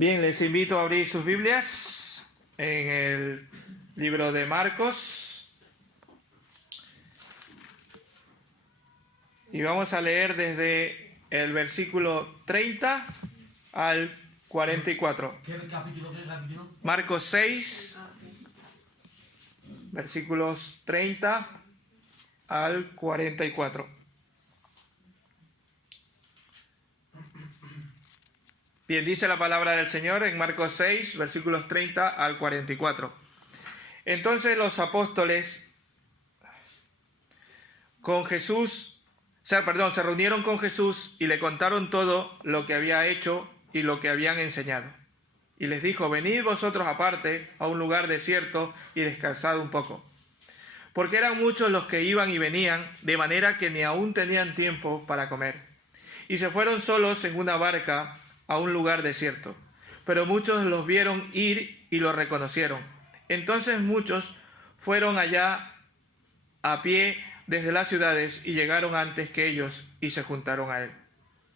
Bien, les invito a abrir sus Biblias en el libro de Marcos y vamos a leer desde el versículo 30 al 44. Marcos 6, versículos 30 al 44. Bien, dice la palabra del Señor en Marcos 6, versículos 30 al 44. Entonces los apóstoles se reunieron con Jesús y le contaron todo lo que había hecho y lo que habían enseñado. Y les dijo: venid vosotros aparte a un lugar desierto y descansad un poco. Porque eran muchos los que iban y venían, de manera que ni aún tenían tiempo para comer. Y se fueron solos en una barca a un lugar desierto. Pero muchos los vieron ir y lo reconocieron. Entonces muchos fueron allá a pie desde las ciudades y llegaron antes que ellos y se juntaron a él.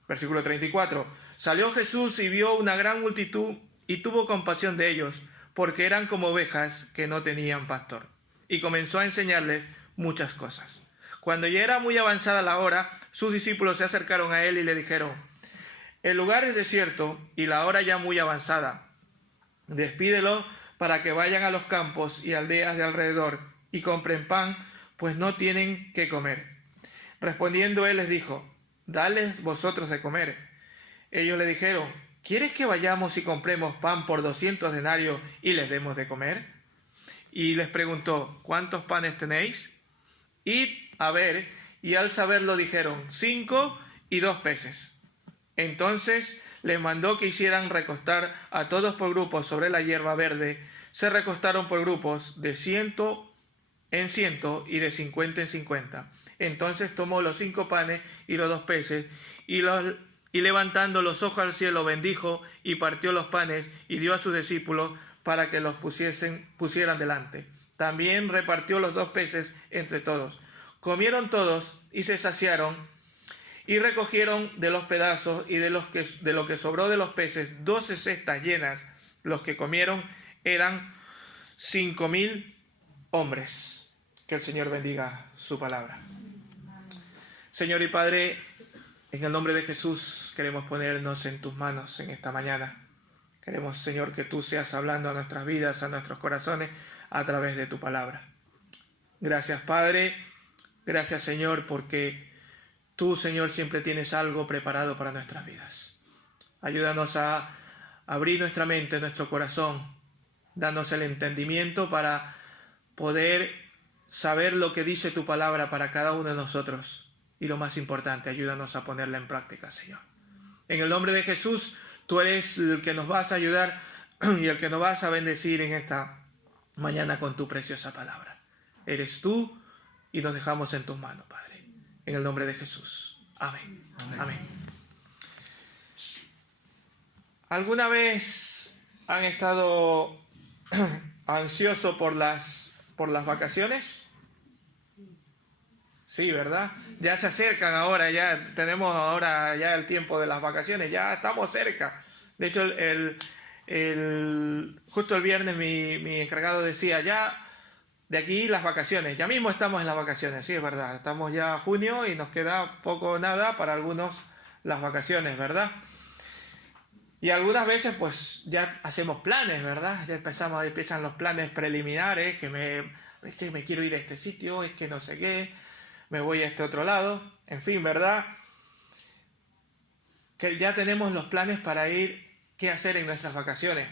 Versículo 34. Salió Jesús y vio una gran multitud y tuvo compasión de ellos, porque eran como ovejas que no tenían pastor. Y comenzó a enseñarles muchas cosas. Cuando ya era muy avanzada la hora, sus discípulos se acercaron a él y le dijeron: el lugar es desierto y la hora ya muy avanzada. Despídelo para que vayan a los campos y aldeas de alrededor y compren pan, pues no tienen qué comer. Respondiendo él les dijo: dadles vosotros de comer. Ellos le dijeron: ¿quieres que vayamos y compremos pan por 200 denarios y les demos de comer? Y les preguntó: ¿cuántos panes tenéis? Id a ver, y al saberlo dijeron: 5 y 2 peces. Entonces les mandó que hicieran recostar a todos por grupos sobre la hierba verde. Se recostaron por grupos de 100 en 100 y de 50 en 50. Entonces tomó los 5 panes y los 2 peces y levantando los ojos al cielo bendijo y partió los panes y dio a sus discípulos para que los pusieran delante. También repartió los 2 peces entre todos. Comieron todos y se saciaron. Y recogieron de los pedazos y de lo que sobró de los peces 12 cestas llenas. Los que comieron eran 5.000 hombres. Que el Señor bendiga su palabra. Señor y Padre, en el nombre de Jesús queremos ponernos en tus manos en esta mañana. Queremos, Señor, que tú seas hablando a nuestras vidas, a nuestros corazones, a través de tu palabra. Gracias, Padre. Gracias, Señor, porque tú, Señor, siempre tienes algo preparado para nuestras vidas. Ayúdanos a abrir nuestra mente, nuestro corazón. Danos el entendimiento para poder saber lo que dice tu palabra para cada uno de nosotros. Y lo más importante, ayúdanos a ponerla en práctica, Señor. En el nombre de Jesús, tú eres el que nos vas a ayudar y el que nos vas a bendecir en esta mañana con tu preciosa palabra. Eres tú y nos dejamos en tus manos, Padre. En el nombre de Jesús. Amén. Amén. Amén. ¿Alguna vez han estado ansiosos por las vacaciones? Sí, ¿verdad? Ya se acercan ahora, ya tenemos ahora ya el tiempo de las vacaciones, ya estamos cerca. De hecho, justo el viernes mi encargado decía: ya de aquí las vacaciones, ya mismo estamos en las vacaciones. Sí, es verdad, estamos ya a junio y nos queda poco o nada para algunos las vacaciones, ¿verdad? Y algunas veces pues ya hacemos planes, ¿verdad? Ya empiezan los planes preliminares, es que me quiero ir a este sitio, es que no sé qué, me voy a este otro lado, en fin, ¿verdad? Que ya tenemos los planes para ir, qué hacer en nuestras vacaciones.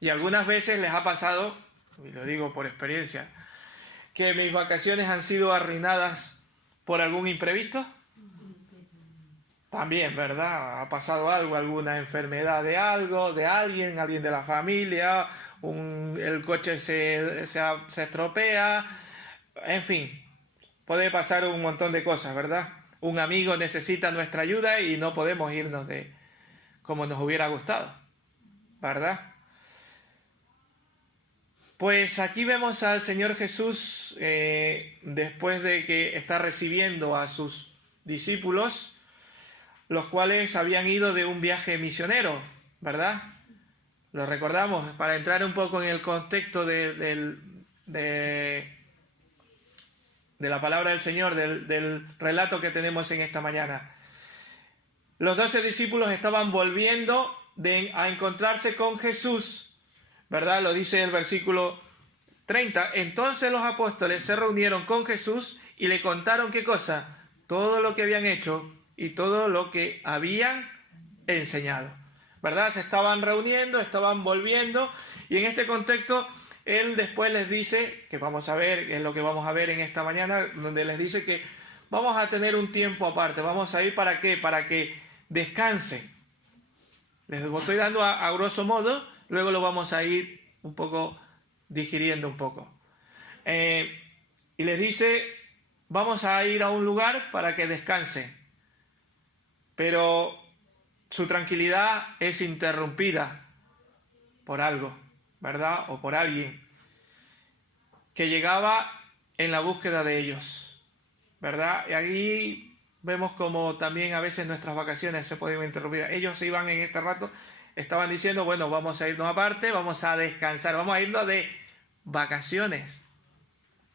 Y algunas veces les ha pasado, y lo digo por experiencia, que mis vacaciones han sido arruinadas por algún imprevisto. También, ¿verdad? Ha pasado algo, alguna enfermedad de alguien de la familia, el coche se estropea, en fin, puede pasar un montón de cosas, ¿verdad? Un amigo necesita nuestra ayuda y no podemos irnos de como nos hubiera gustado, ¿verdad? Pues aquí vemos al Señor Jesús después de que está recibiendo a sus discípulos, los cuales habían ido de un viaje misionero, ¿verdad? Lo recordamos para entrar un poco en el contexto de la palabra del Señor, del relato que tenemos en esta mañana. Los 12 discípulos estaban volviendo a encontrarse con Jesús, ¿verdad? Lo dice el versículo 30. Entonces los apóstoles se reunieron con Jesús y le contaron ¿qué cosa? Todo lo que habían hecho y todo lo que habían enseñado, ¿verdad? Se estaban reuniendo, estaban volviendo, y en este contexto él después les dice, que vamos a ver, es lo que vamos a ver en esta mañana, donde les dice que vamos a tener un tiempo aparte, vamos a ir ¿para qué? Para que descansen. Les lo estoy dando a grosso modo, luego lo vamos a ir un poco digiriendo un poco. Y les dice, vamos a ir a un lugar para que descansen. Pero su tranquilidad es interrumpida por algo, ¿verdad? O por alguien que llegaba en la búsqueda de ellos, ¿verdad? Y aquí vemos como también a veces nuestras vacaciones se pueden interrumpir. Ellos se iban en este rato, estaban diciendo, bueno, vamos a irnos aparte, vamos a descansar, vamos a irnos de vacaciones.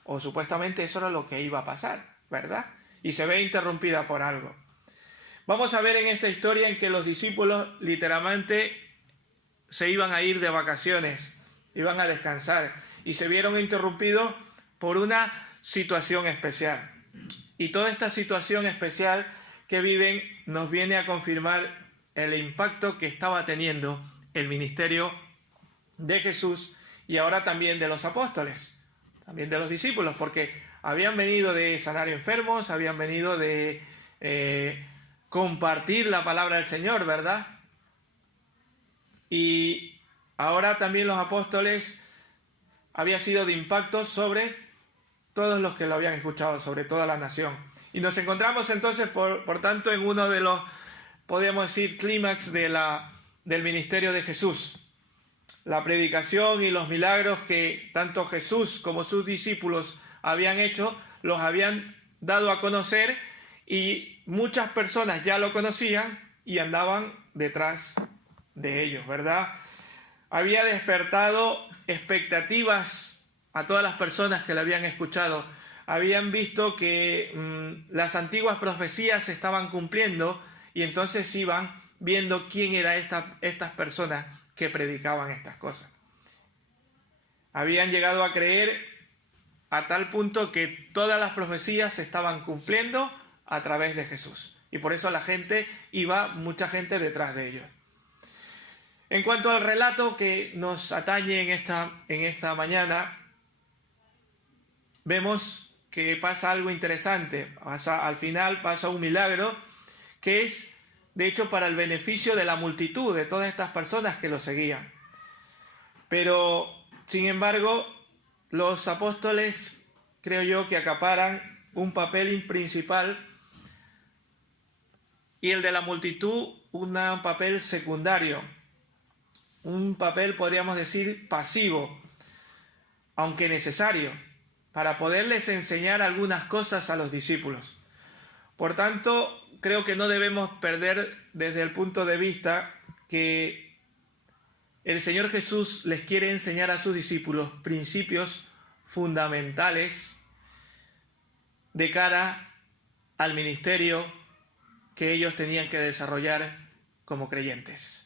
O supuestamente eso era lo que iba a pasar, ¿verdad? Y se ve interrumpida por algo. Vamos a ver en esta historia en que los discípulos literalmente se iban a ir de vacaciones, iban a descansar y se vieron interrumpidos por una situación especial. Y toda esta situación especial que viven nos viene a confirmar el impacto que estaba teniendo el ministerio de Jesús y ahora también de los apóstoles, también de los discípulos, porque habían venido de sanar enfermos, habían venido de compartir la palabra del Señor, ¿verdad? Y ahora también los apóstoles había sido de impacto sobre todos los que lo habían escuchado, sobre toda la nación. Y nos encontramos entonces, por tanto, en uno de los, podríamos decir, clímax del ministerio de Jesús. La predicación y los milagros que tanto Jesús como sus discípulos habían hecho, los habían dado a conocer y muchas personas ya lo conocían y andaban detrás de ellos, ¿verdad? Había despertado expectativas a todas las personas que le habían escuchado. Habían visto que las antiguas profecías se estaban cumpliendo y entonces iban viendo quién eran estas personas que predicaban estas cosas. Habían llegado a creer a tal punto que todas las profecías se estaban cumpliendo a través de Jesús. Y por eso mucha gente detrás de ellos. En cuanto al relato que nos atañe en esta mañana, vemos que pasa algo interesante. Al final pasa un milagro que es, de hecho, para el beneficio de la multitud, de todas estas personas que lo seguían. Pero, sin embargo, los apóstoles, creo yo, que acaparan un papel principal y el de la multitud un papel secundario, un papel, podríamos decir, pasivo, aunque necesario, para poderles enseñar algunas cosas a los discípulos. Por tanto, creo que no debemos perder desde el punto de vista que el Señor Jesús les quiere enseñar a sus discípulos principios fundamentales de cara al ministerio que ellos tenían que desarrollar como creyentes.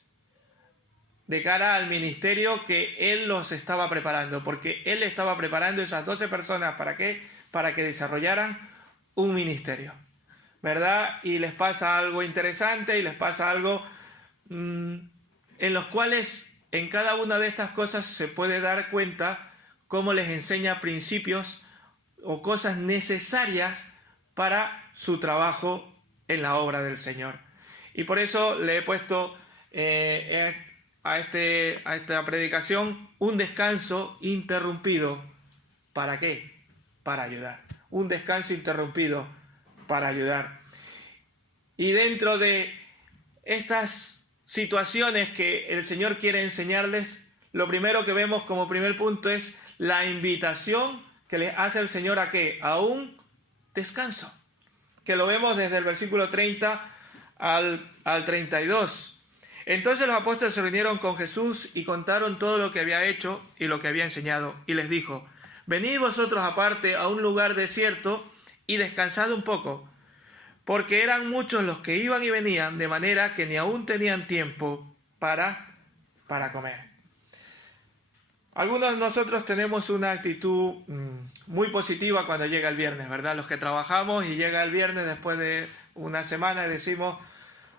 De cara al ministerio que Él los estaba preparando, porque Él estaba preparando esas 12 personas, ¿para qué? Para que desarrollaran un ministerio, ¿verdad? Y les pasa algo interesante y les pasa algo en los cuales en cada una de estas cosas se puede dar cuenta cómo les enseña principios o cosas necesarias para su trabajo en la obra del Señor. Y por eso le he puesto a esta predicación un descanso interrumpido. ¿Para qué? Para ayudar. Un descanso interrumpido para ayudar. Y dentro de estas situaciones que el Señor quiere enseñarles, lo primero que vemos como primer punto es la invitación que les hace el Señor ¿a qué? A un descanso. Que lo vemos desde el versículo 30 al 32. Entonces los apóstoles se reunieron con Jesús y contaron todo lo que había hecho y lo que había enseñado. Y les dijo: venid vosotros aparte a un lugar desierto y descansad un poco, porque eran muchos los que iban y venían, de manera que ni aún tenían tiempo para comer. Algunos de nosotros tenemos una actitud muy positiva cuando llega el viernes, ¿verdad? Los que trabajamos y llega el viernes después de una semana y decimos: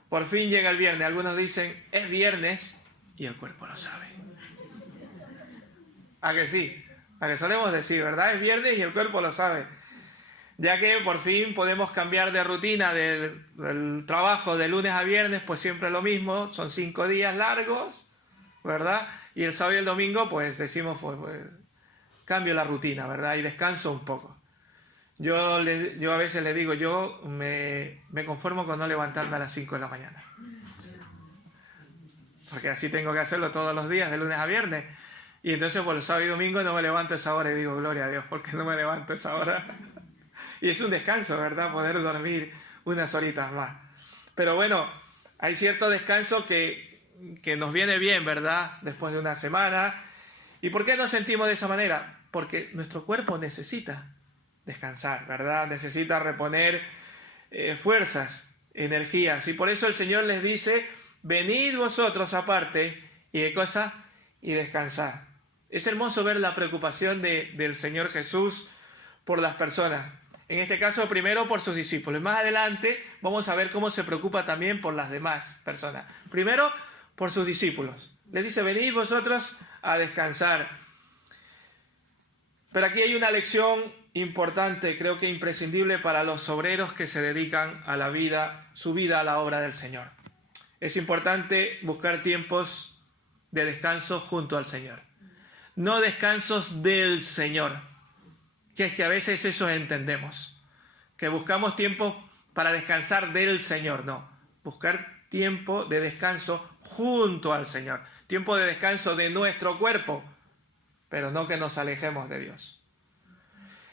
por fin llega el viernes. Algunos dicen: es viernes, y el cuerpo lo sabe. ¿A que sí? A que solemos decir, ¿verdad? Es viernes y el cuerpo lo sabe. Ya que por fin podemos cambiar de rutina del trabajo de lunes a viernes, pues siempre lo mismo, son 5 días largos, ¿verdad? Y el sábado y el domingo, pues decimos, pues cambio la rutina, ¿verdad? Y descanso un poco. Yo a veces le digo, yo me conformo con no levantarme a las 5 de la mañana. Porque así tengo que hacerlo todos los días, de lunes a viernes. Y entonces por el sábado y domingo no me levanto a esa hora y digo: gloria a Dios, ¿por qué no me levanto a esa hora? Y es un descanso, ¿verdad? Poder dormir unas horitas más. Pero bueno, hay cierto descanso que nos viene bien, ¿verdad? Después de una semana. ¿Y por qué nos sentimos de esa manera? Porque nuestro cuerpo necesita descansar, ¿verdad? Necesita reponer fuerzas, energías. Y por eso el Señor les dice: venid vosotros aparte, ¿y qué cosa? Y descansad. Es hermoso ver la preocupación del Señor Jesús por las personas. En este caso, primero por sus discípulos. Más adelante vamos a ver cómo se preocupa también por las demás personas. Primero, por sus discípulos. Les dice: venid vosotros a descansar. Pero aquí hay una lección importante, creo que imprescindible para los obreros que se dedican a la vida, su vida a la obra del Señor. Es importante buscar tiempos de descanso junto al Señor. No descansos del Señor, que es que a veces eso entendemos, que buscamos tiempo para descansar del Señor. No, buscar tiempo de descanso junto al Señor, tiempo de descanso de nuestro cuerpo, pero no que nos alejemos de Dios.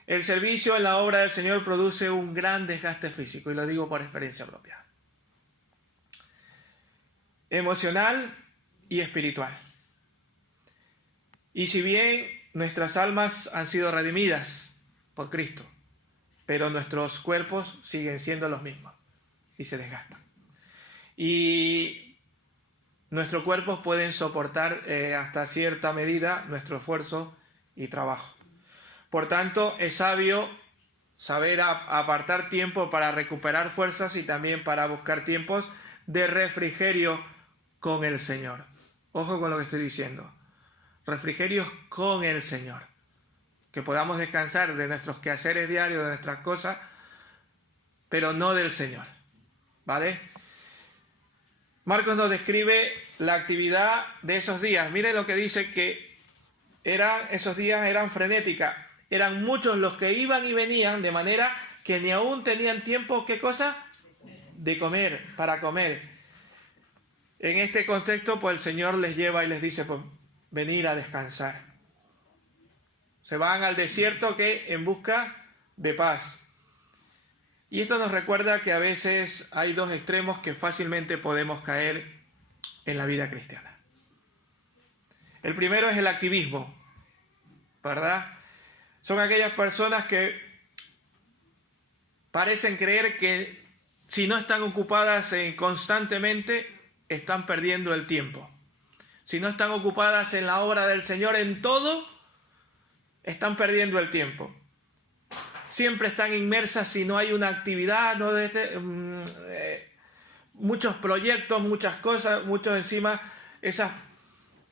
El servicio en la obra del Señor produce un gran desgaste físico, y lo digo por experiencia propia, emocional y espiritual. Y si bien nuestras almas han sido redimidas por Cristo, pero nuestros cuerpos siguen siendo los mismos y se desgastan. Y nuestros cuerpos pueden soportar hasta cierta medida nuestro esfuerzo y trabajo. Por tanto, es sabio saber apartar tiempo para recuperar fuerzas y también para buscar tiempos de refrigerio con el Señor. Ojo con lo que estoy diciendo. Refrigerios con el Señor. Que podamos descansar de nuestros quehaceres diarios, de nuestras cosas, pero no del Señor. ¿Vale? Marcos nos describe la actividad de esos días. Miren lo que dice, que esos días eran frenéticas. Eran muchos los que iban y venían, de manera que ni aún tenían tiempo, ¿qué cosa? De comer, para comer. En este contexto, pues el Señor les lleva y les dice: pues venir a descansar. Se van al desierto en busca de paz. Y esto nos recuerda que a veces hay dos extremos que fácilmente podemos caer en la vida cristiana. El primero es el activismo, ¿verdad? Son aquellas personas que parecen creer que si no están ocupadas constantemente, están perdiendo el tiempo. Si no están ocupadas en la obra del Señor en todo, están perdiendo el tiempo. Siempre están inmersas si no hay una actividad, ¿no? Muchos proyectos, muchas cosas, muchos encima, esas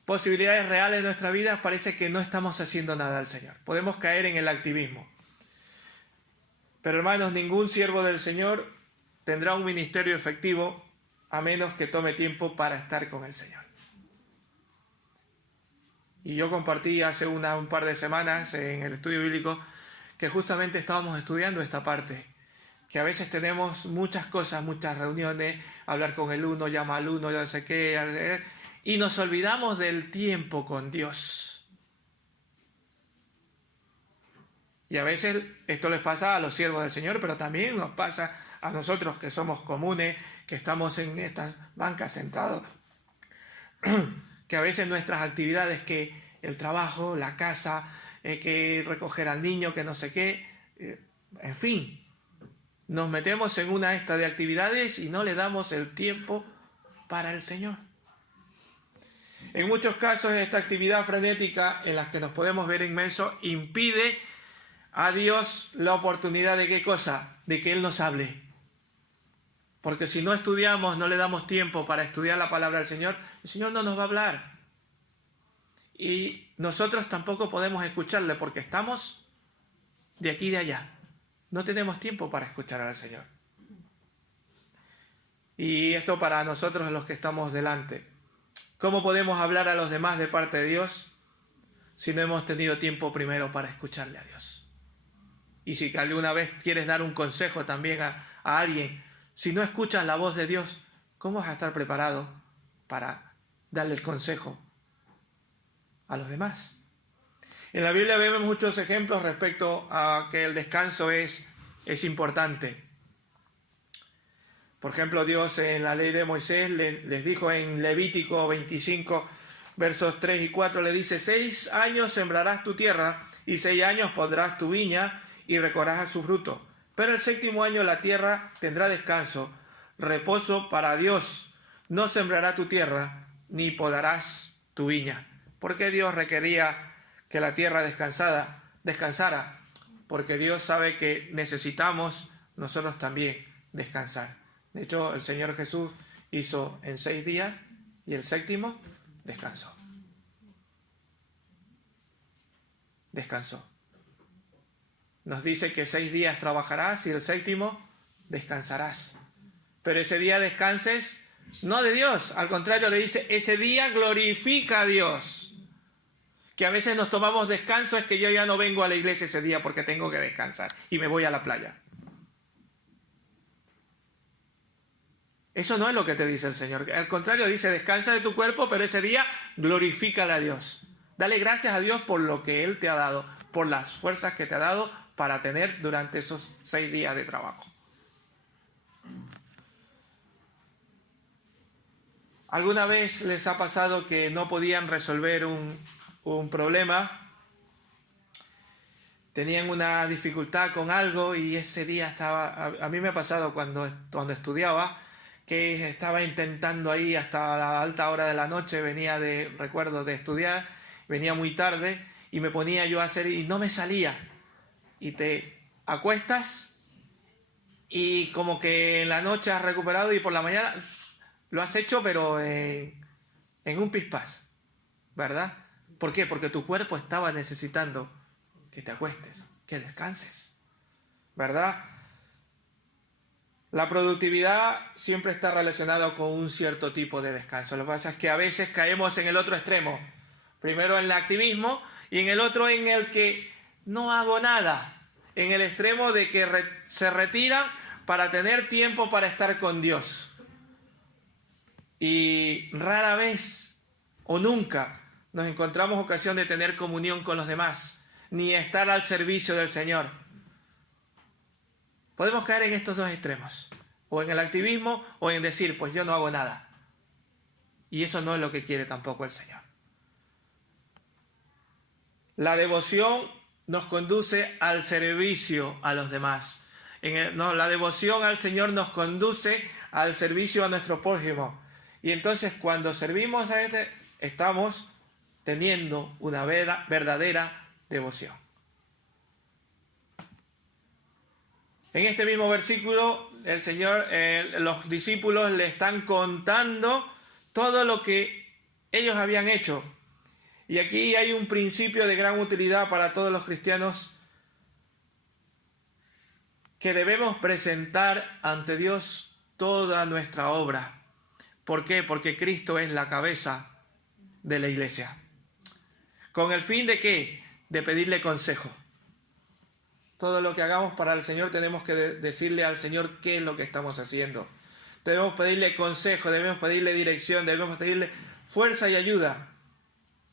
posibilidades reales de nuestra vida, parece que no estamos haciendo nada al Señor. Podemos caer en el activismo. Pero hermanos, ningún siervo del Señor tendrá un ministerio efectivo a menos que tome tiempo para estar con el Señor. Y yo compartí hace un par de semanas en el estudio bíblico que justamente estábamos estudiando esta parte, que a veces tenemos muchas cosas, muchas reuniones, hablar con el uno, llama al uno, yo no sé qué, y nos olvidamos del tiempo con Dios. Y a veces esto les pasa a los siervos del Señor, pero también nos pasa a nosotros que somos comunes, que estamos en estas bancas sentados que a veces nuestras actividades, que el trabajo, la casa, que recoger al niño, que no sé qué, en fin, nos metemos en una esta de actividades y no le damos el tiempo para el Señor. En muchos casos esta actividad frenética en la que nos podemos ver inmersos impide a Dios la oportunidad de ¿qué cosa? De que Él nos hable. Porque si no estudiamos, no le damos tiempo para estudiar la palabra del Señor, el Señor no nos va a hablar. Y nosotros tampoco podemos escucharle porque estamos de aquí y de allá. No tenemos tiempo para escuchar al Señor. Y esto para nosotros los que estamos delante. ¿Cómo podemos hablar a los demás de parte de Dios si no hemos tenido tiempo primero para escucharle a Dios? Y si alguna vez quieres dar un consejo también a alguien, si no escuchas la voz de Dios, ¿cómo vas a estar preparado para darle el consejo a los demás? En la Biblia vemos muchos ejemplos respecto a que el descanso es importante. Por ejemplo, Dios en la ley de Moisés les dijo en Levítico 25, versos 3 y 4, le dice: 6 años sembrarás tu tierra y 6 años pondrás tu viña y recogerás su fruto. Pero el 7º año la tierra tendrá descanso, reposo para Dios. No sembrará tu tierra ni podarás tu viña. ¿Por qué Dios requería que la tierra descansara? Porque Dios sabe que necesitamos nosotros también descansar. De hecho, el Señor Jesús hizo en 6 días y el 7º descansó. Descansó. Nos dice que 6 días trabajarás y el 7º descansarás. Pero ese día descanses no de Dios, al contrario le dice, ese día glorifica a Dios. Que a veces nos tomamos descanso, es que yo ya no vengo a la iglesia ese día porque tengo que descansar y me voy a la playa. Eso no es lo que te dice el Señor. Al contrario, dice, descansa de tu cuerpo, pero ese día glorifícale a Dios. Dale gracias a Dios por lo que Él te ha dado, por las fuerzas que te ha dado para tener durante esos 6 días de trabajo. ¿Alguna vez les ha pasado que no podían resolver un problema? Tenían una dificultad con algo y ese día a mí me ha pasado cuando estudiaba, que estaba intentando ahí hasta la alta hora de la noche, recuerdo de estudiar, venía muy tarde y me ponía yo a hacer y no me salía. Y te acuestas y como que en la noche has recuperado y por la mañana lo has hecho pero en un pispás, ¿verdad? ¿Por qué? Porque tu cuerpo estaba necesitando que te acuestes, que descanses, ¿verdad? La productividad siempre está relacionada con un cierto tipo de descanso. Lo que pasa es que a veces caemos en el otro extremo. Primero en el activismo y en el otro en el que no hago nada. En el extremo de que se retiran para tener tiempo para estar con Dios. Y rara vez o nunca nos encontramos ocasión de tener comunión con los demás, ni estar al servicio del Señor. Podemos caer en estos dos extremos, o en el activismo o en decir, pues yo no hago nada. Y eso no es lo que quiere tampoco el Señor. La devoción nos conduce al servicio a los demás. La devoción al Señor nos conduce al servicio a nuestro prójimo. Y entonces cuando servimos a Él, estamos teniendo una verdadera devoción. En este mismo versículo, el Señor, los discípulos le están contando todo lo que ellos habían hecho. Y aquí hay un principio de gran utilidad para todos los cristianos que debemos presentar ante Dios toda nuestra obra. ¿Por qué? Porque Cristo es la cabeza de la iglesia. ¿Con el fin de qué? De pedirle consejo. Todo lo que hagamos para el Señor tenemos que decirle al Señor qué es lo que estamos haciendo. Debemos pedirle consejo, debemos pedirle dirección, debemos pedirle fuerza y ayuda,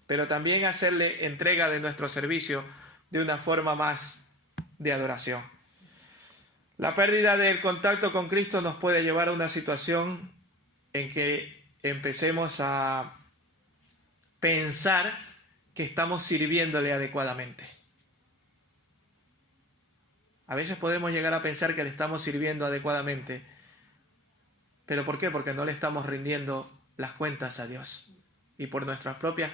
pero también hacerle entrega de nuestro servicio de una forma más de adoración. La pérdida del contacto con Cristo nos puede llevar a una situación en que empecemos a pensar que estamos sirviéndole adecuadamente. A veces podemos llegar a pensar que le estamos sirviendo adecuadamente. ¿Pero por qué? Porque no le estamos rindiendo las cuentas a Dios. Y por nuestras propias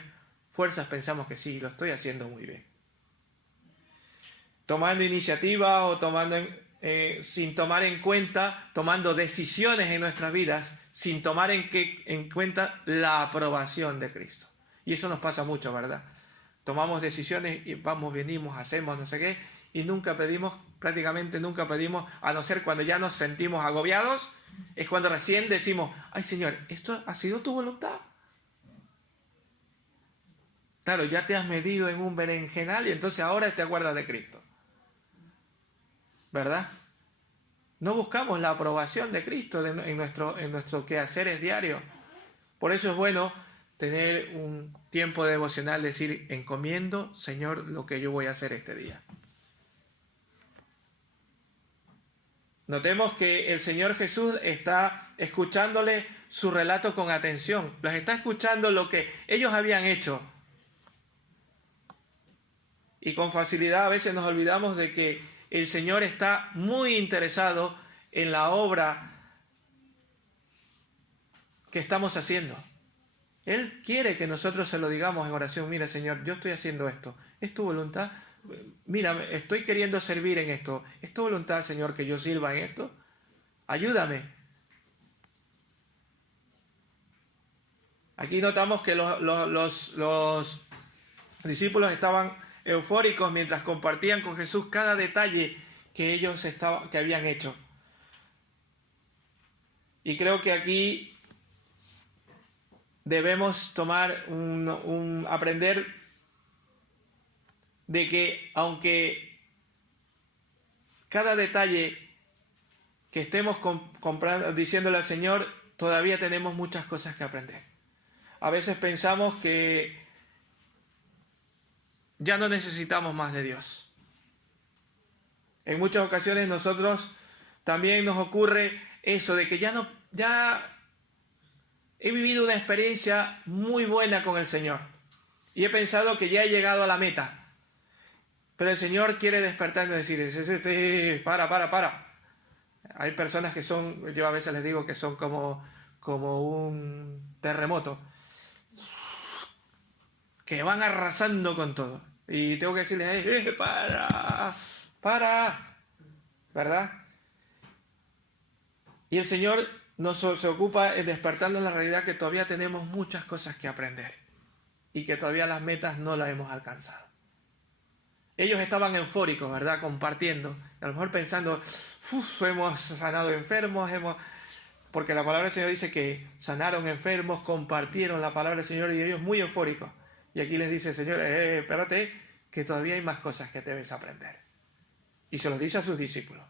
fuerzas pensamos que sí, lo estoy haciendo muy bien. Tomando iniciativa o sin tomar en cuenta, tomando decisiones en nuestras vidas, sin tomar en cuenta la aprobación de Cristo. Y eso nos pasa mucho, ¿verdad? Tomamos decisiones y vamos, venimos, hacemos no sé qué, y prácticamente nunca pedimos, a no ser cuando ya nos sentimos agobiados, es cuando recién decimos, ay Señor, ¿esto ha sido tu voluntad? Claro, ya te has medido en un berenjenal y entonces ahora te acuerdas de Cristo. ¿Verdad? No buscamos la aprobación de Cristo en nuestro quehaceres diarios. Por eso es bueno tener un tiempo devocional, decir, encomiendo, Señor, lo que yo voy a hacer este día. Notemos que el Señor Jesús está escuchándole su relato con atención. Los está escuchando lo que ellos habían hecho. Y con facilidad a veces nos olvidamos de que el Señor está muy interesado en la obra que estamos haciendo. Él quiere que nosotros se lo digamos en oración. Mira, Señor, yo estoy haciendo esto. ¿Es tu voluntad? Mira, estoy queriendo servir en esto. ¿Es tu voluntad, Señor, que yo sirva en esto? Ayúdame. Aquí notamos que los discípulos estaban eufóricos mientras compartían con Jesús cada detalle que ellos que habían hecho. Y creo que aquí debemos aprender de que aunque cada detalle que estemos diciéndole al Señor, todavía tenemos muchas cosas que aprender. A veces pensamos que ya no necesitamos más de Dios. En muchas ocasiones nosotros también nos ocurre eso de que ya he vivido una experiencia muy buena con el Señor y he pensado que ya he llegado a la meta. Pero el Señor quiere despertarnos y decir, para. Hay personas que yo a veces les digo que son como un terremoto, que van arrasando con todo. Y tengo que decirles, para, ¿verdad? Y el Señor se ocupa en despertarnos la realidad que todavía tenemos muchas cosas que aprender y que todavía las metas no las hemos alcanzado. Ellos estaban eufóricos, ¿verdad? Compartiendo, a lo mejor pensando, hemos sanado enfermos, porque la palabra del Señor dice que sanaron enfermos, compartieron la palabra del Señor y ellos muy eufóricos. Y aquí les dice, Señor, espérate, que todavía hay más cosas que debes aprender. Y se los dice a sus discípulos.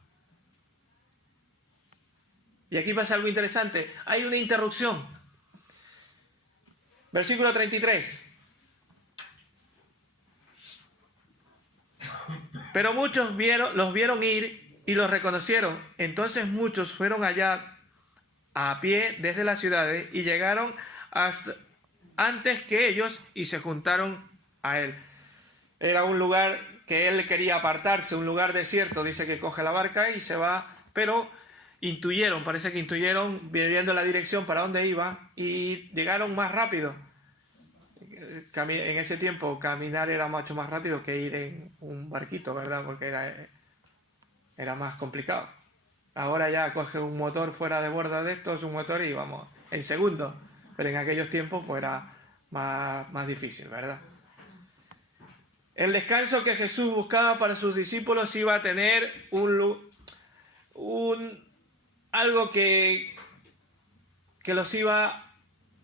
Y aquí pasa algo interesante. Hay una interrupción. Versículo 33. Pero muchos los vieron ir y los reconocieron. Entonces muchos fueron allá a pie desde las ciudades y llegaron hasta antes que ellos y se juntaron a él. Era un lugar que él quería apartarse, un lugar desierto. Dice que coge la barca y se va, pero parece que intuyeron, viendo la dirección para dónde iba y llegaron más rápido. En ese tiempo caminar era mucho más rápido que ir en un barquito, ¿verdad? Porque era más complicado. Ahora ya coge un motor fuera de borda de estos, un motor y vamos en segundos. Pero en aquellos tiempos pues era más difícil, ¿verdad? El descanso que Jesús buscaba para sus discípulos iba a tener algo que los iba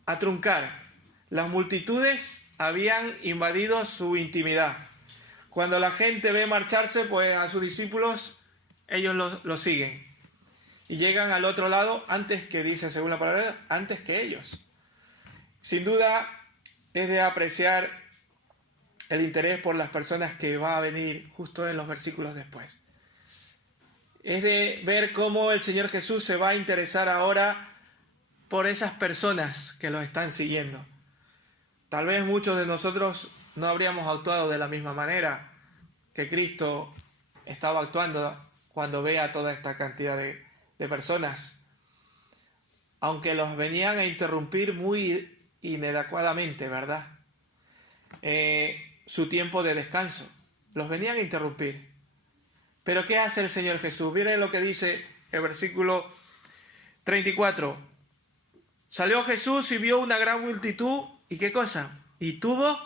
a truncar. Las multitudes habían invadido su intimidad. Cuando la gente ve marcharse, pues a sus discípulos, ellos lo siguen. Y llegan al otro lado antes que, dice según la palabra, antes que ellos. Sin duda es de apreciar el interés por las personas que va a venir justo en los versículos después. Es de ver cómo el Señor Jesús se va a interesar ahora por esas personas que lo están siguiendo. Tal vez muchos de nosotros no habríamos actuado de la misma manera que Cristo estaba actuando cuando ve a toda esta cantidad de personas, aunque los venían a interrumpir muy inadecuadamente, ¿verdad? Su tiempo de descanso. Los venían a interrumpir. Pero ¿qué hace el Señor Jesús? Miren lo que dice el versículo 34. Salió Jesús y vio una gran multitud, ¿y qué cosa? Y tuvo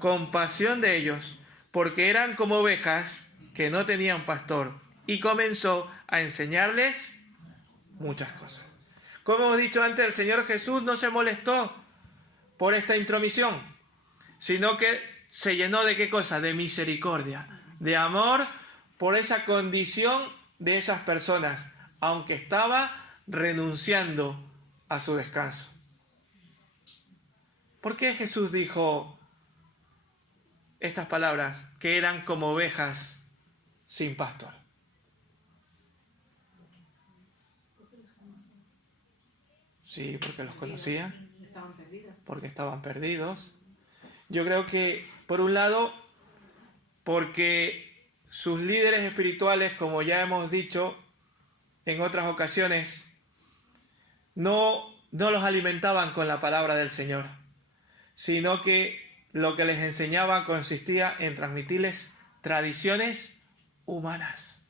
compasión de ellos, porque eran como ovejas que no tenían pastor, y comenzó a enseñarles muchas cosas. Como hemos dicho antes, el Señor Jesús no se molestó por esta intromisión, sino que se llenó de ¿qué cosa? De misericordia, de amor por esa condición de esas personas, aunque estaba renunciando a su descanso. ¿Por qué Jesús dijo estas palabras? Que eran como ovejas sin pastor. Sí, porque los conocían, porque estaban perdidos. Yo creo que, por un lado, porque sus líderes espirituales, como ya hemos dicho en otras ocasiones, no los alimentaban con la palabra del Señor, sino que lo que les enseñaban consistía en transmitirles tradiciones humanas,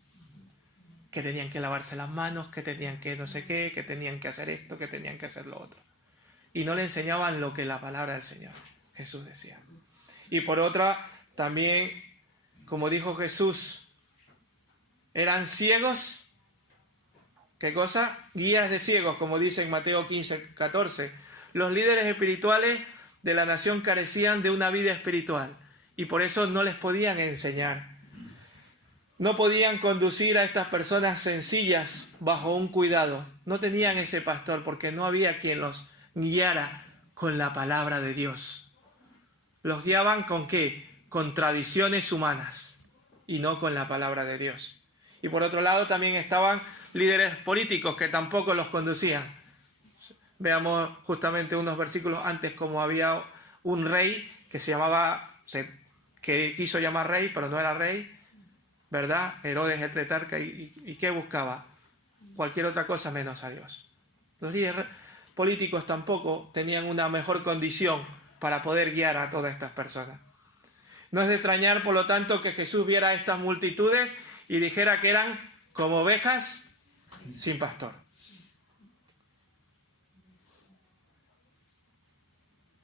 que tenían que lavarse las manos, que tenían que no sé qué, que tenían que hacer esto, que tenían que hacer lo otro. Y no le enseñaban lo que la palabra del Señor Jesús decía. Y por otra, también, como dijo Jesús, eran ciegos. ¿Qué cosa? Guías de ciegos, como dice en Mateo 15, 14. Los líderes espirituales de la nación carecían de una vida espiritual y por eso no les podían enseñar. No podían conducir a estas personas sencillas bajo un cuidado. No tenían ese pastor porque no había quien los guiara con la palabra de Dios. Los guiaban ¿con qué? Con tradiciones humanas y no con la palabra de Dios. Y por otro lado también estaban líderes políticos que tampoco los conducían. Veamos justamente unos versículos antes como había un rey que se llamaba, que quiso llamar rey, pero no era rey, ¿verdad? Herodes el tetrarca, ¿y qué buscaba? Cualquier otra cosa menos a Dios. Los líderes políticos tampoco tenían una mejor condición para poder guiar a todas estas personas. No es de extrañar, por lo tanto, que Jesús viera a estas multitudes y dijera que eran como ovejas sin pastor.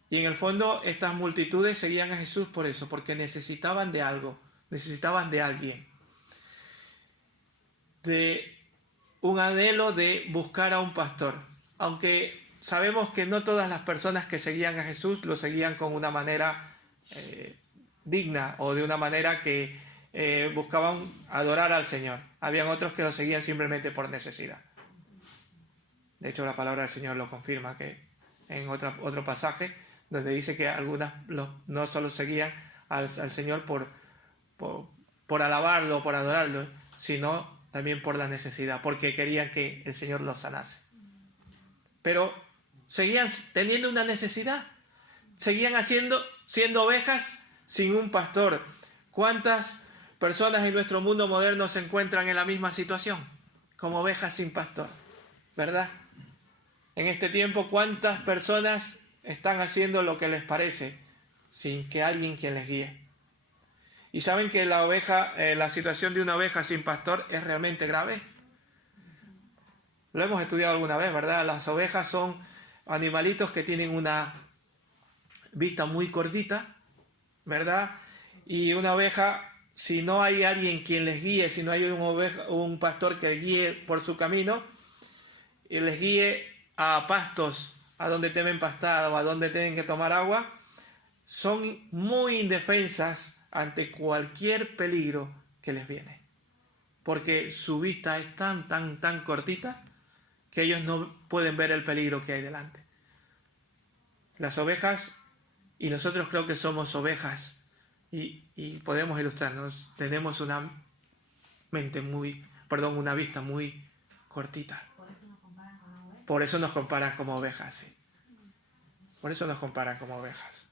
Y en el fondo estas multitudes seguían a Jesús por eso, porque necesitaban de algo, necesitaban de alguien, de un anhelo de buscar a un pastor. Aunque sabemos que no todas las personas que seguían a Jesús lo seguían con una manera digna o de una manera que buscaban adorar al Señor. Habían otros que lo seguían simplemente por necesidad. De hecho, la palabra del Señor lo confirma, que en otro pasaje donde dice que algunas no solo seguían al Señor por alabarlo, por adorarlo, sino también por la necesidad, porque querían que el Señor los sanase. Pero seguían teniendo una necesidad, seguían siendo ovejas sin un pastor. ¿Cuántas personas en nuestro mundo moderno se encuentran en la misma situación? Como ovejas sin pastor, ¿verdad? En este tiempo, ¿cuántas personas están haciendo lo que les parece sin que alguien quien les guíe? Y saben que la situación de una oveja sin pastor es realmente grave. Lo hemos estudiado alguna vez, ¿verdad? Las ovejas son animalitos que tienen una vista muy cortita, ¿verdad? Y una oveja, si no hay alguien quien les guíe, si no hay un pastor que guíe por su camino, y les guíe a pastos, a donde deben pastar o a donde tienen que tomar agua, son muy indefensas ante cualquier peligro que les viene. Porque su vista es tan cortita que ellos no pueden ver el peligro que hay delante. Las ovejas, y nosotros creo que somos ovejas, y podemos ilustrarnos, tenemos una vista muy cortita. Por eso nos comparan como ovejas, sí. Por eso nos comparan como ovejas.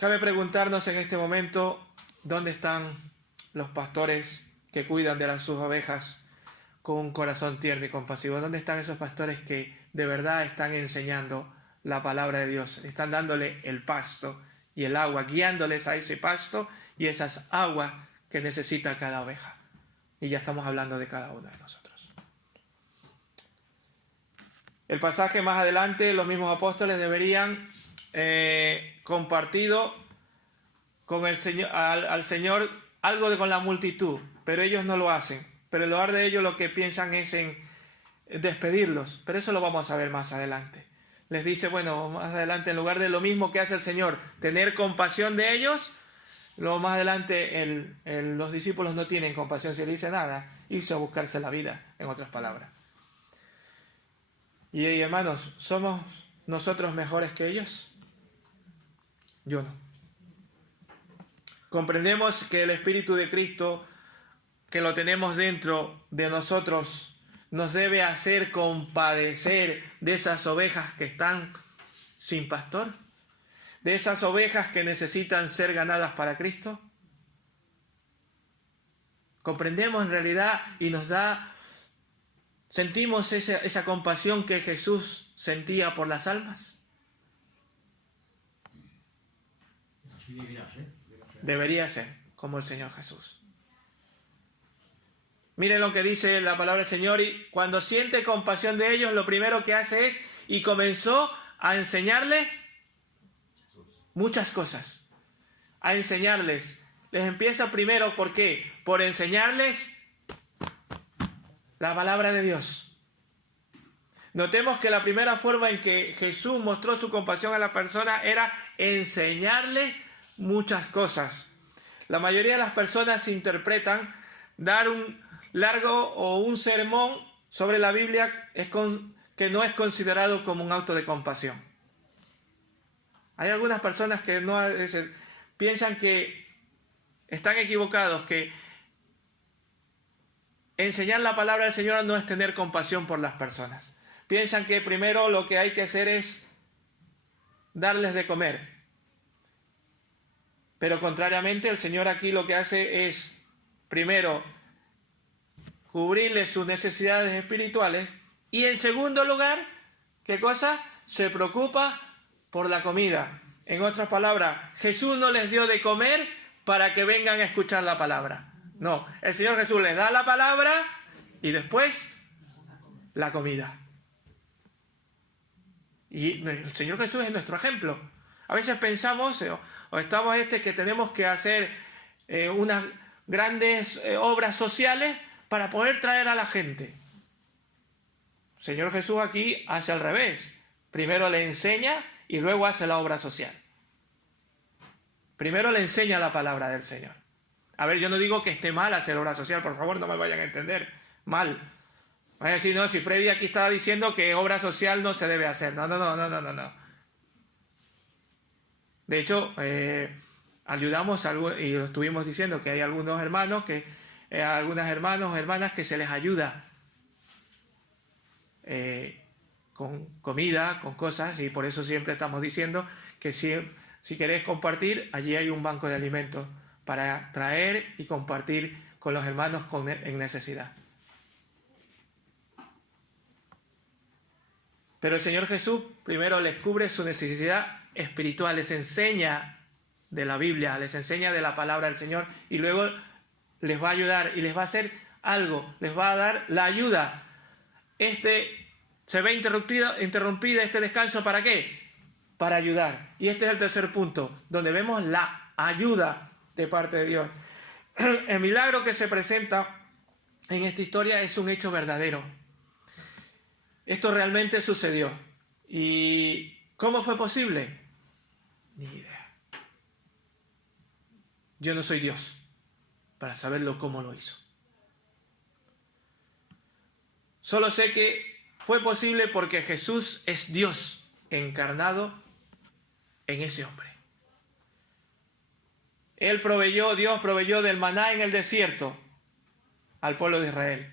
Cabe preguntarnos en este momento, ¿dónde están los pastores que cuidan de sus ovejas con un corazón tierno y compasivo? ¿Dónde están esos pastores que de verdad están enseñando la palabra de Dios? Están dándole el pasto y el agua, guiándoles a ese pasto y esas aguas que necesita cada oveja. Y ya estamos hablando de cada uno de nosotros. El pasaje más adelante, los mismos apóstoles deberían compartido con el Señor, al Señor algo con la multitud, pero ellos no lo hacen. Pero en lugar de ello lo que piensan es en despedirlos, pero eso lo vamos a ver más adelante. Les dice, bueno, más adelante, en lugar de lo mismo que hace el Señor, tener compasión de ellos, luego más adelante los discípulos no tienen compasión, si le dice nada, irse a buscarse la vida, en otras palabras. Y hermanos, ¿somos nosotros mejores que ellos? Yo no. Comprendemos que el Espíritu de Cristo, que lo tenemos dentro de nosotros, nos debe hacer compadecer de esas ovejas que están sin pastor, de esas ovejas que necesitan ser ganadas para Cristo. Comprendemos en realidad y sentimos esa compasión que Jesús sentía por las almas. Debería ser como el Señor Jesús. Miren lo que dice la palabra del Señor, y cuando siente compasión de ellos, lo primero que hace es, y comenzó a enseñarles muchas cosas. A enseñarles. Les empieza primero, ¿por qué? Por enseñarles la palabra de Dios. Notemos que la primera forma en que Jesús mostró su compasión a la persona era enseñarle muchas cosas. La mayoría de las personas interpretan dar un largo o un sermón sobre la Biblia que no es considerado como un acto de compasión. Hay algunas personas que piensan que están equivocados, que enseñar la palabra del Señor no es tener compasión por las personas. Piensan que primero lo que hay que hacer es darles de comer. Pero contrariamente, el Señor aquí lo que hace es, primero, cubrirles sus necesidades espirituales y en segundo lugar, ¿qué cosa? Se preocupa por la comida. En otras palabras, Jesús no les dio de comer para que vengan a escuchar la palabra. No, el Señor Jesús les da la palabra y después la comida. Y el Señor Jesús es nuestro ejemplo. A veces pensamos o estamos que tenemos que hacer unas grandes obras sociales para poder traer a la gente. El Señor Jesús aquí hace al revés. Primero le enseña y luego hace la obra social. Primero le enseña la palabra del Señor. A ver, yo no digo que esté mal hacer obra social, por favor, no me vayan a entender mal. Vayan a decir, no, si Freddy aquí estaba diciendo que obra social no se debe hacer. No. De hecho, ayudamos y lo estuvimos diciendo que hay algunos hermanos algunas hermanos o hermanas que se les ayuda con comida, con cosas, y por eso siempre estamos diciendo que si queréis compartir, allí hay un banco de alimentos para traer y compartir con los hermanos en necesidad. Pero el Señor Jesús primero les cubre su necesidad espiritual, les enseña de la Biblia, les enseña de la palabra del Señor y luego les va a ayudar y les va a hacer algo, les va a dar la ayuda. Se ve interrumpida este descanso, ¿para qué? Para ayudar. Y este es el tercer punto, donde vemos la ayuda de parte de Dios. El milagro que se presenta en esta historia es un hecho verdadero. Esto realmente sucedió. ¿Y cómo fue posible? Ni idea. Yo no soy Dios para saberlo cómo lo hizo. Solo sé que fue posible porque Jesús es Dios encarnado en ese hombre. Dios proveyó del maná en el desierto al pueblo de Israel.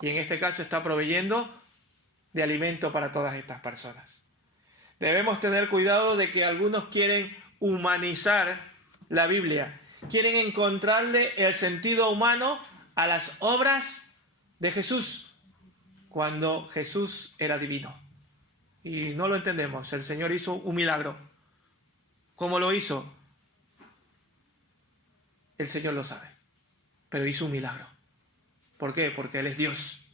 Y en este caso está proveyendo de alimento para todas estas personas. Debemos tener cuidado de que algunos quieren humanizar la Biblia. Quieren encontrarle el sentido humano a las obras de Jesús, cuando Jesús era divino. Y no lo entendemos. El Señor hizo un milagro. ¿Cómo lo hizo? El Señor lo sabe. Pero hizo un milagro. ¿Por qué? Porque Él es Dios.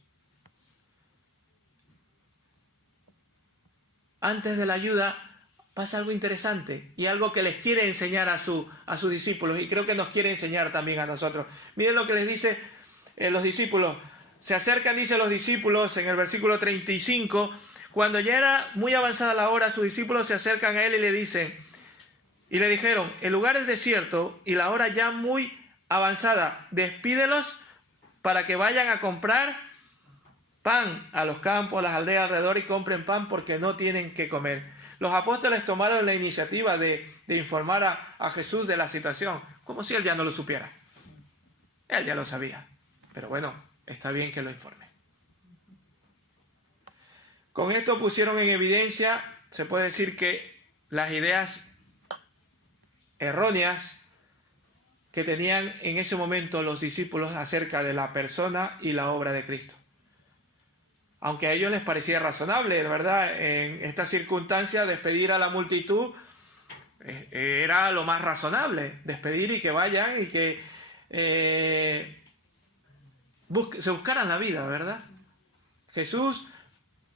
Antes de la ayuda pasa algo interesante y algo que les quiere enseñar a sus discípulos, y creo que nos quiere enseñar también a nosotros. Miren lo que les dice los discípulos. Se acercan, dice los discípulos en el versículo 35, cuando ya era muy avanzada la hora, sus discípulos se acercan a Él y le dicen, y le dijeron, el lugar es desierto y la hora ya muy avanzada, despídelos para que vayan a comprar pan a los campos, a las aldeas alrededor y compren pan porque no tienen que comer. Los apóstoles tomaron la iniciativa de informar a Jesús de la situación, como si Él ya no lo supiera. Él ya lo sabía, pero bueno, está bien que lo informe. Con esto pusieron en evidencia, se puede decir que las ideas erróneas que tenían en ese momento los discípulos acerca de la persona y la obra de Cristo. Aunque a ellos les parecía razonable, ¿verdad? En esta circunstancia, despedir a la multitud era lo más razonable. Despedir y que vayan y que se buscaran la vida, ¿verdad?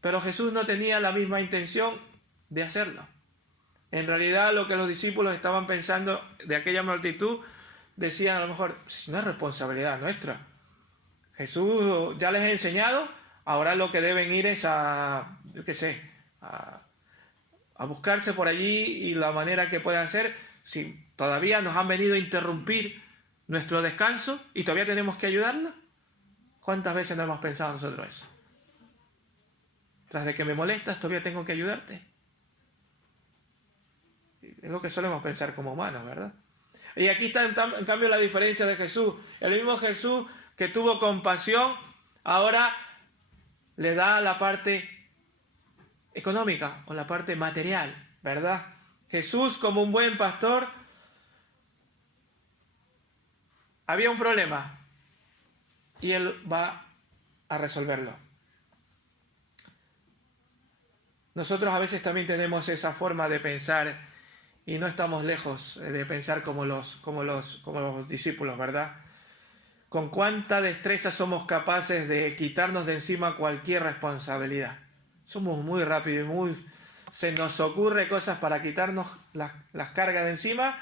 Pero Jesús no tenía la misma intención de hacerlo. En realidad, lo que los discípulos estaban pensando de aquella multitud, decían a lo mejor, no es responsabilidad nuestra. Jesús ya les ha enseñado. Ahora lo que deben ir es a buscarse por allí y la manera que puedan hacer. Si todavía nos han venido a interrumpir nuestro descanso y todavía tenemos que ayudarla. ¿Cuántas veces no hemos pensado nosotros eso? Tras de que me molestas, todavía tengo que ayudarte. Es lo que solemos pensar como humanos, ¿verdad? Y aquí está en cambio la diferencia de Jesús. El mismo Jesús que tuvo compasión, ahora le da la parte económica o la parte material, ¿verdad? Jesús, como un buen pastor, había un problema y Él va a resolverlo. Nosotros a veces también tenemos esa forma de pensar y no estamos lejos de pensar como los discípulos, ¿verdad? Con cuánta destreza somos capaces de quitarnos de encima cualquier responsabilidad. Somos muy rápidos y se nos ocurre cosas para quitarnos las cargas de encima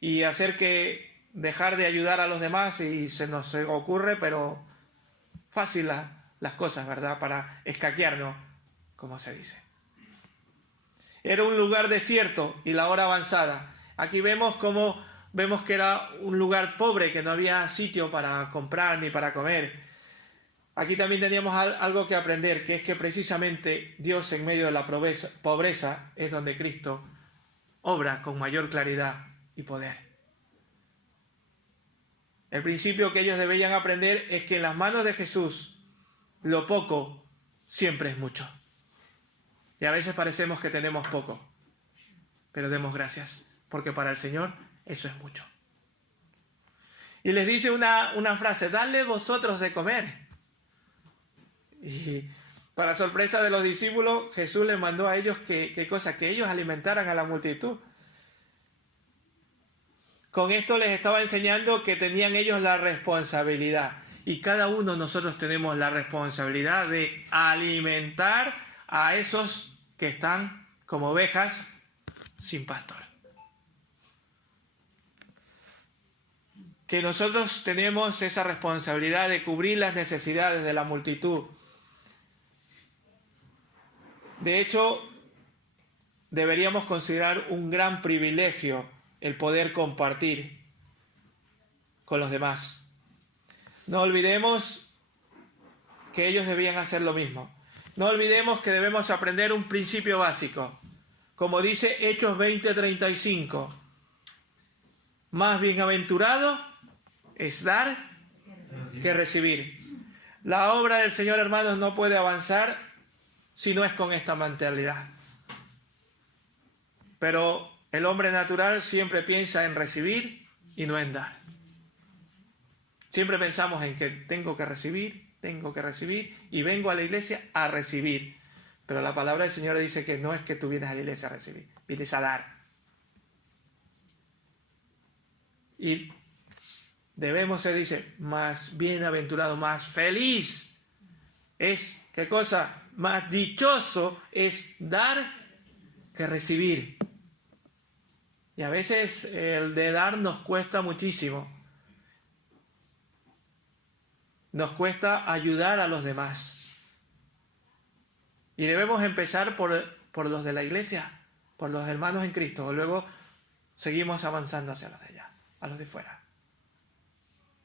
y hacer que dejar de ayudar a los demás, y se nos ocurre, pero fácil las cosas, ¿verdad? Para escaquearnos, como se dice. Era un lugar desierto y la hora avanzada. Aquí vemos que era un lugar pobre, que no había sitio para comprar ni para comer. Aquí también teníamos algo que aprender, que es que precisamente Dios, en medio de la pobreza, es donde Cristo obra con mayor claridad y poder. El principio que ellos deberían aprender es que en las manos de Jesús lo poco siempre es mucho. Y a veces parecemos que tenemos poco, pero demos gracias, porque para el Señor eso es mucho. Y les dice una frase, dadle vosotros de comer. Y para sorpresa de los discípulos, Jesús les mandó a ellos que ellos alimentaran a la multitud. Con esto les estaba enseñando que tenían ellos la responsabilidad. Y cada uno de nosotros tenemos la responsabilidad de alimentar a esos que están como ovejas sin pastor. Que nosotros tenemos esa responsabilidad de cubrir las necesidades de la multitud. De hecho, deberíamos considerar un gran privilegio el poder compartir con los demás. No olvidemos que ellos debían hacer lo mismo. No olvidemos que debemos aprender un principio básico. Como dice Hechos 20:35, más bienaventurado es dar que recibir. La obra del Señor, hermanos, no puede avanzar si no es con esta mentalidad. Pero el hombre natural siempre piensa en recibir y no en dar. Siempre pensamos en que tengo que recibir, y vengo a la iglesia a recibir. Pero la palabra del Señor dice que no es que tú vienes a la iglesia a recibir, vienes a dar. Y debemos ser, dice, más bienaventurado, más feliz. Es, ¿qué cosa? Más dichoso es dar que recibir. Y a veces el de dar nos cuesta muchísimo. Nos cuesta ayudar a los demás. Y debemos empezar por los de la iglesia, por los hermanos en Cristo. Luego seguimos avanzando hacia los de allá, a los de fuera.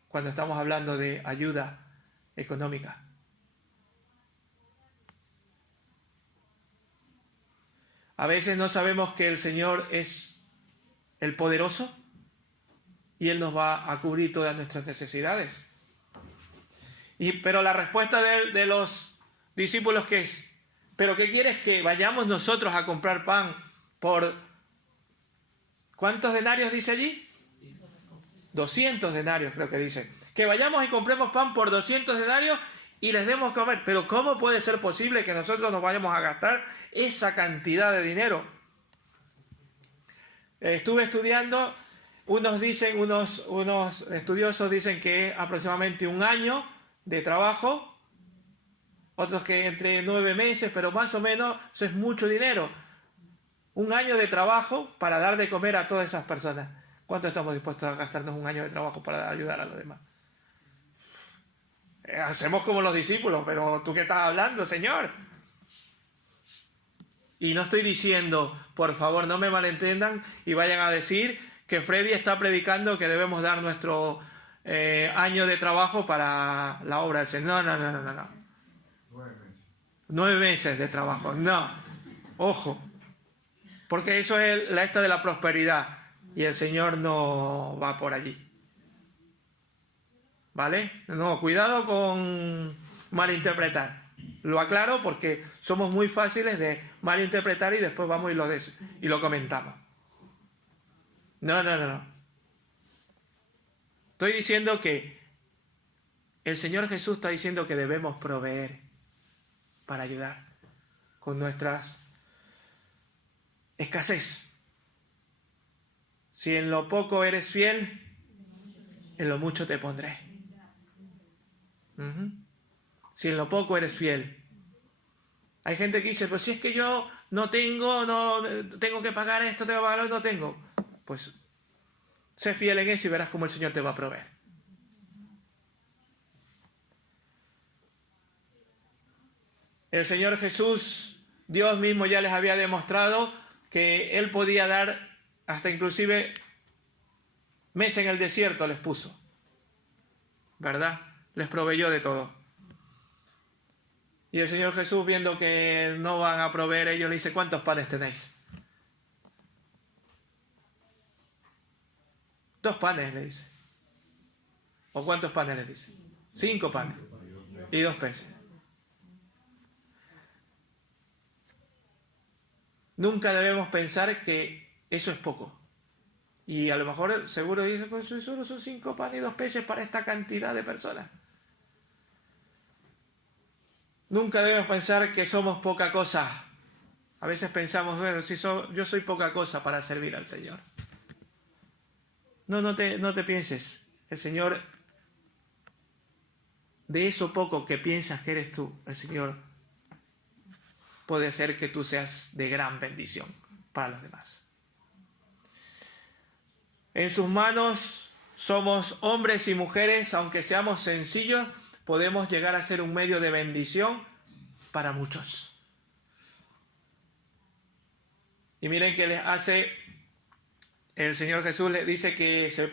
Cuando estamos hablando de ayuda económica. A veces no sabemos que el Señor es el poderoso y Él nos va a cubrir todas nuestras necesidades. Pero la respuesta de los discípulos, ¿qué es? ¿Pero qué quieres? ¿Que vayamos nosotros a comprar pan por... ¿Cuántos denarios dice allí? 200 denarios creo que dice. Que vayamos y compremos pan por 200 denarios y les demos comer. Pero ¿cómo puede ser posible que nosotros nos vayamos a gastar esa cantidad de dinero? Estuve estudiando, unos estudiosos dicen que es aproximadamente un año de trabajo, otros que entre 9 meses, pero más o menos eso es mucho dinero. Un año de trabajo para dar de comer a todas esas personas. ¿Cuánto estamos dispuestos a gastarnos un año de trabajo para ayudar a los demás? Hacemos como los discípulos, pero ¿tú qué estás hablando, Señor? Y no estoy diciendo, por favor, no me malentiendan y vayan a decir que Freddy está predicando que debemos dar nuestro año de trabajo para la obra del Señor. No. 9 meses de trabajo, no. Ojo, porque eso es esta de la prosperidad y el Señor no va por allí. ¿Vale? No, cuidado con malinterpretar. Lo aclaro porque somos muy fáciles de malinterpretar y después vamos y lo comentamos. No. Estoy diciendo que el Señor Jesús está diciendo que debemos proveer para ayudar con nuestras escasez. Si en lo poco eres fiel, en lo mucho te pondré. Si en lo poco eres fiel. Hay gente que dice, pues si es que yo no tengo que pagar esto, tengo que pagar, no tengo. Pues sé fiel en eso y verás cómo el Señor te va a proveer. El Señor Jesús, Dios mismo ya les había demostrado que Él podía dar, hasta inclusive mes en el desierto les puso. ¿Verdad? Les proveyó de todo. Y el Señor Jesús, viendo que no van a proveer, ellos le dice, ¿cuántos panes tenéis? 2 panes, le dice. ¿O cuántos panes le dice? 5 panes y 2 peces. Nunca debemos pensar que eso es poco. Y a lo mejor seguro dice, pues solo son 5 panes y 2 peces para esta cantidad de personas. Nunca debemos pensar que somos poca cosa. A veces pensamos, bueno, yo soy poca cosa para servir al Señor. No te pienses. El Señor, de eso poco que piensas que eres tú, el Señor puede hacer que tú seas de gran bendición para los demás. En sus manos somos hombres y mujeres, aunque seamos sencillos, podemos llegar a ser un medio de bendición para muchos. Y miren que les hace, el Señor Jesús les dice que se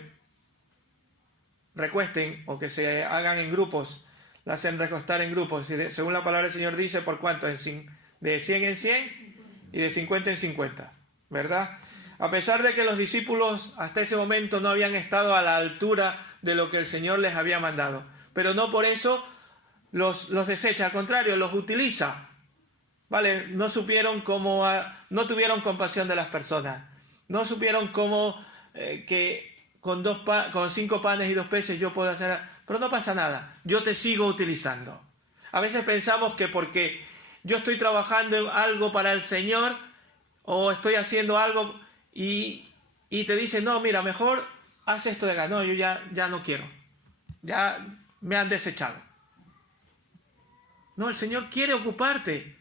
recuesten o que se hagan en grupos, la hacen recostar en grupos. Y según la palabra del Señor dice, ¿por cuánto? De 100 en 100 y de 50 en 50, ¿verdad? A pesar de que los discípulos hasta ese momento no habían estado a la altura de lo que el Señor les había mandado, pero no por eso los desecha, al contrario, los utiliza, ¿vale? No tuvieron compasión de las personas. No supieron cómo que con 5 panes y 2 peces yo puedo hacer... Pero no pasa nada, yo te sigo utilizando. A veces pensamos que porque yo estoy trabajando en algo para el Señor o estoy haciendo algo y te dicen, no, mira, mejor haz esto de acá. No, yo ya no quiero. Ya me han desechado. No, el Señor quiere ocuparte.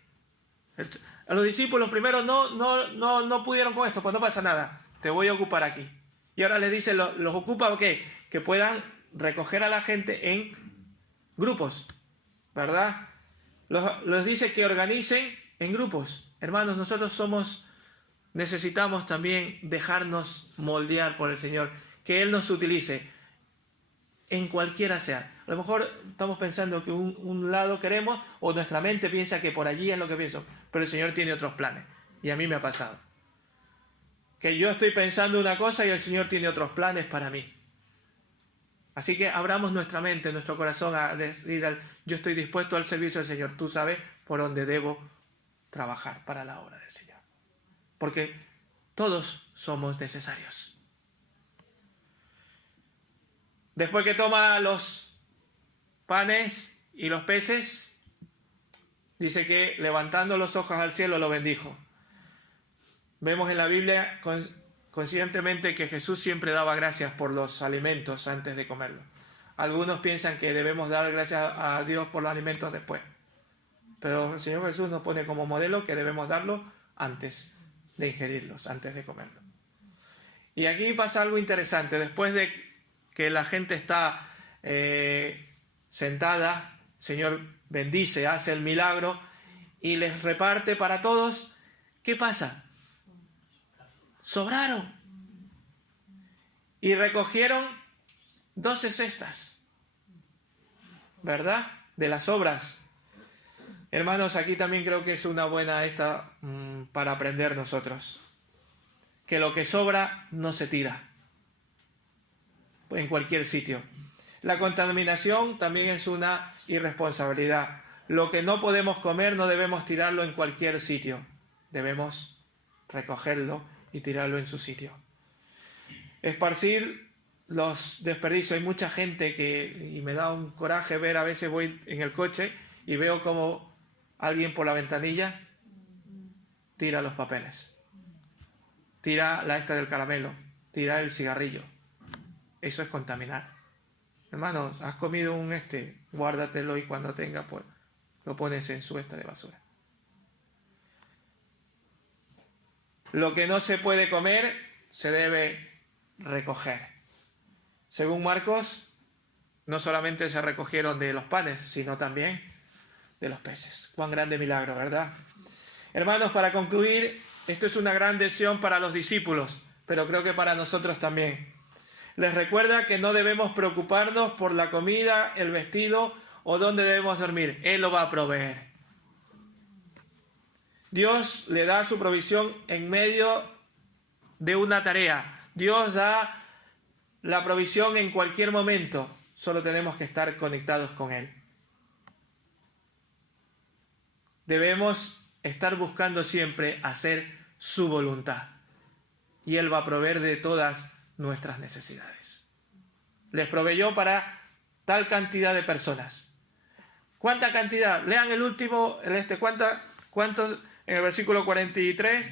A los discípulos primero no pudieron con esto, pues no pasa nada, te voy a ocupar aquí. Y ahora les dice, los ocupa ¿qué? Que puedan recoger a la gente en grupos, ¿verdad? Los dice que organicen en grupos. Hermanos, nosotros necesitamos también dejarnos moldear por el Señor, que Él nos utilice en cualquiera sea. A lo mejor estamos pensando que un lado queremos o nuestra mente piensa que por allí es lo que pienso, pero el Señor tiene otros planes. Y a mí me ha pasado. Que yo estoy pensando una cosa y el Señor tiene otros planes para mí. Así que abramos nuestra mente, nuestro corazón a decir, yo estoy dispuesto al servicio del Señor. Tú sabes por dónde debo trabajar para la obra del Señor. Porque todos somos necesarios. Después que toma los panes y los peces, dice que levantando los ojos al cielo lo bendijo. Vemos en la Biblia conscientemente que Jesús siempre daba gracias por los alimentos antes de comerlos. Algunos piensan que debemos dar gracias a Dios por los alimentos después. Pero el Señor Jesús nos pone como modelo que debemos darlo antes de ingerirlos, antes de comerlos. Y aquí pasa algo interesante. Después de que la gente está sentada, el Señor bendice, hace el milagro y les reparte para todos. ¿Qué pasa? Sobraron. Y recogieron 12 cestas, ¿verdad? De las sobras. Hermanos, aquí también creo que es una buena para aprender nosotros. Que lo que sobra no se tira en cualquier sitio. La contaminación también es una irresponsabilidad. Lo que no podemos comer no debemos tirarlo en cualquier sitio. Debemos recogerlo y tirarlo en su sitio. Esparcir los desperdicios. Hay mucha gente y me da un coraje ver, a veces voy en el coche y veo como alguien por la ventanilla tira los papeles, tira la esta del caramelo, tira el cigarrillo. Eso es contaminar. Hermanos, has comido guárdatelo y cuando tenga, pues lo pones en su esta de basura. Lo que no se puede comer se debe recoger. Según Marcos, no solamente se recogieron de los panes, sino también de los peces. Cuán grande milagro, ¿verdad? Hermanos, para concluir, esto es una gran lección para los discípulos, pero creo que para nosotros también. Les recuerda que no debemos preocuparnos por la comida, el vestido o dónde debemos dormir. Él lo va a proveer. Dios le da su provisión en medio de una tarea. Dios da la provisión en cualquier momento. Solo tenemos que estar conectados con Él. Debemos estar buscando siempre hacer su voluntad. Y Él va a proveer de todas nuestras necesidades. Les proveyó para tal cantidad de personas. ¿Cuánta cantidad? Lean el último, ¿cuántos? En el versículo 43,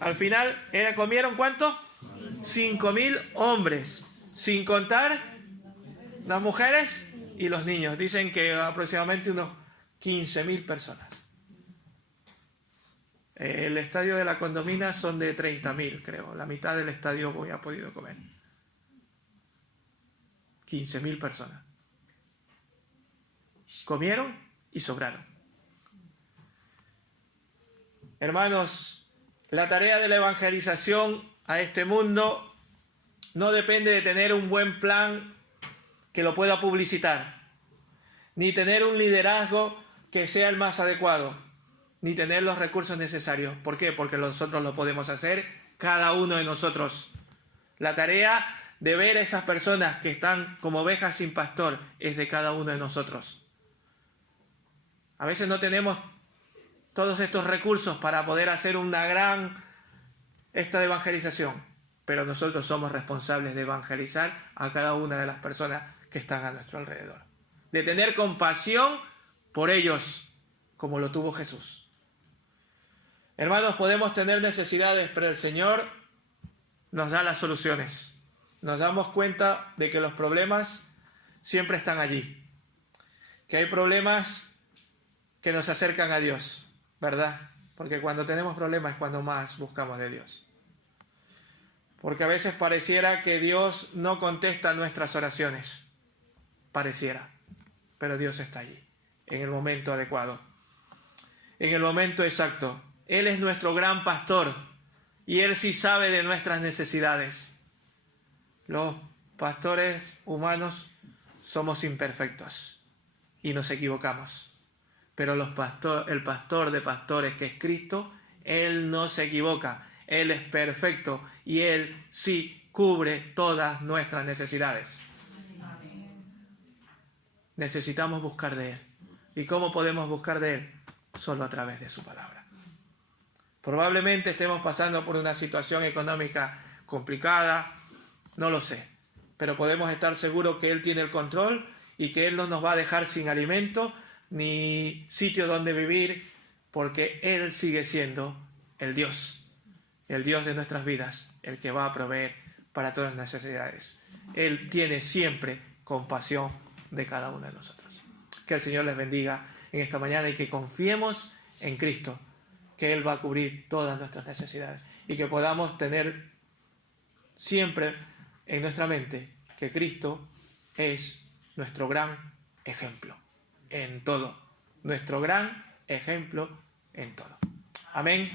al final, ¿comieron cuánto? 5.000 hombres, sin contar las mujeres y los niños. Dicen que aproximadamente unos 15.000 personas. El estadio de la Condomina son de 30.000, creo. La mitad del estadio ha podido comer. 15.000 personas. Comieron y sobraron. Hermanos, la tarea de la evangelización a este mundo no depende de tener un buen plan que lo pueda publicitar, ni tener un liderazgo que sea el más adecuado, ni tener los recursos necesarios. ¿Por qué? Porque nosotros lo podemos hacer, cada uno de nosotros. La tarea de ver a esas personas que están como ovejas sin pastor es de cada uno de nosotros. A veces no tenemos todos estos recursos para poder hacer una gran de evangelización. pero nosotros somos responsables de evangelizar a cada una de las personas que están a nuestro alrededor. De tener compasión por ellos, como lo tuvo Jesús. Hermanos, podemos tener necesidades, pero el Señor nos da las soluciones. Nos damos cuenta de que los problemas siempre están allí. Que hay problemas que nos acercan a Dios, ¿verdad? Porque cuando tenemos problemas es cuando más buscamos de Dios. Porque a veces pareciera que Dios no contesta nuestras oraciones. Pareciera. Pero Dios está allí, en el momento adecuado, en el momento exacto. Él es nuestro gran pastor y Él sí sabe de nuestras necesidades. Los pastores humanos somos imperfectos y nos equivocamos. Pero el pastor de pastores, que es Cristo, Él no se equivoca. Él es perfecto y Él sí cubre todas nuestras necesidades. Necesitamos buscar de Él. ¿Y cómo podemos buscar de Él? Solo a través de su palabra. Probablemente estemos pasando por una situación económica complicada, no lo sé, pero podemos estar seguros que Él tiene el control y que Él no nos va a dejar sin alimento ni sitio donde vivir, porque Él sigue siendo el Dios de nuestras vidas, el que va a proveer para todas las necesidades. Él tiene siempre compasión de cada uno de nosotros. Que el Señor les bendiga en esta mañana y que confiemos en Cristo, que Él va a cubrir todas nuestras necesidades y que podamos tener siempre en nuestra mente que Cristo es nuestro gran ejemplo en todo, nuestro gran ejemplo en todo. Amén.